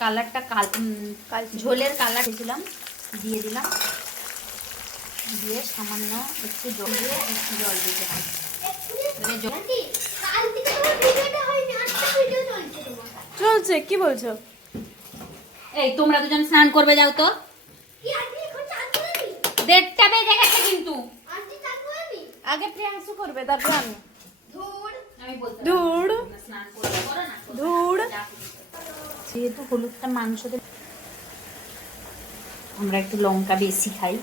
কালারটা ঝোলের কালার দিয়েছিলাম, দিয়ে দিলাম, দিয়ে সামান্য একটু জল দিয়ে দিতে হয়। চলছে কি বলছো? এই তোমরা দুজন স্নান করবে যাও তো, 1:30টা বেজে গেছে কিন্তু। আগে প্রিয়াংশু করবে তারপর আমি। যেহেতু হলুদটা মাংসতে আমরা একটু লঙ্কা বেশি খাই,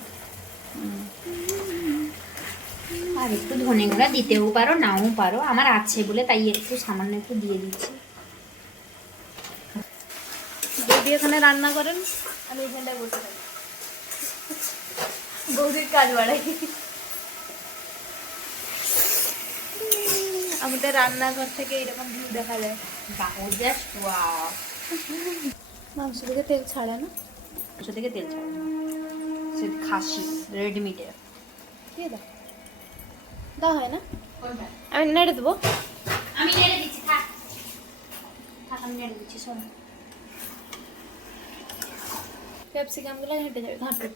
আর একটু ধনে গুঁড়া দিতেও পারো নাও পারো, আমার আছে বলে তাই একটু সামান্য একটু দিয়ে দিচ্ছি। বৌদি এখানে রান্না করেন, আমি এখানটায় বসে থাকি, বৌদির কাজ বাড়াই। আমাদের রান্নাঘর থেকে এরকম ভিউ দেখা যায়। মাংস থেকে তেল ছাড়ে না, মাংস থেকে তেল ছাড়ে না, সে খাসি রেডমিটের। দিয়ে দাও, দাও হয় না, আমি নেড়ে দেবো। আমি নেড়ে দিচ্ছি, থাক আমি নেড়ে দিচ্ছি। শোন, ক্যাপসিকামগুলো ঘেঁটে যাবে, ঘাঁটো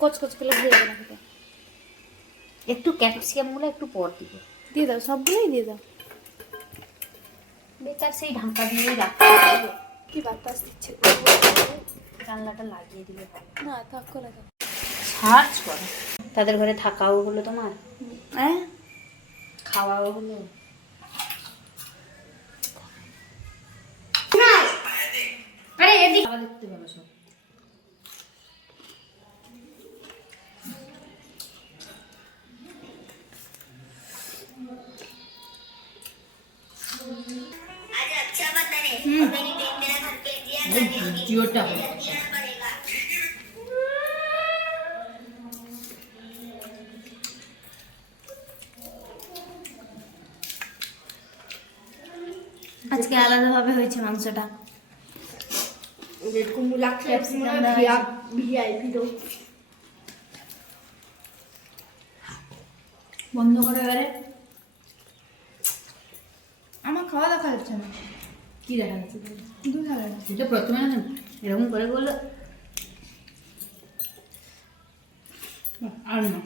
কচকচ করে দিয়ে দেবে না খেতে। একটু ক্যাপসিকামগুলো একটু পর দিবে, দিয়ে দাও, সবগুলোই দিয়ে দাও। বেকার সেই ঢাকা দিয়েই রাখতে হবে। কি বাতাস দিচ্ছে, জানলাটা লাগিয়ে দিলে না থাক করে দাও। সার্চ করো, তাদের ঘরে থাকাও হলো তোমার, হ্যাঁ খাওয়াও হলো। আরে এদিকে দেখতে পাবো সব। ভিডিওটা আজকে আলাদাভাবে হয়েছে মাংসটা। বন্ধ করে এবারে। আমার খাওয়া দেখা যাচ্ছে না, কি দেখা যাচ্ছে? এটা প্রথমে এরকম করে বললো আর না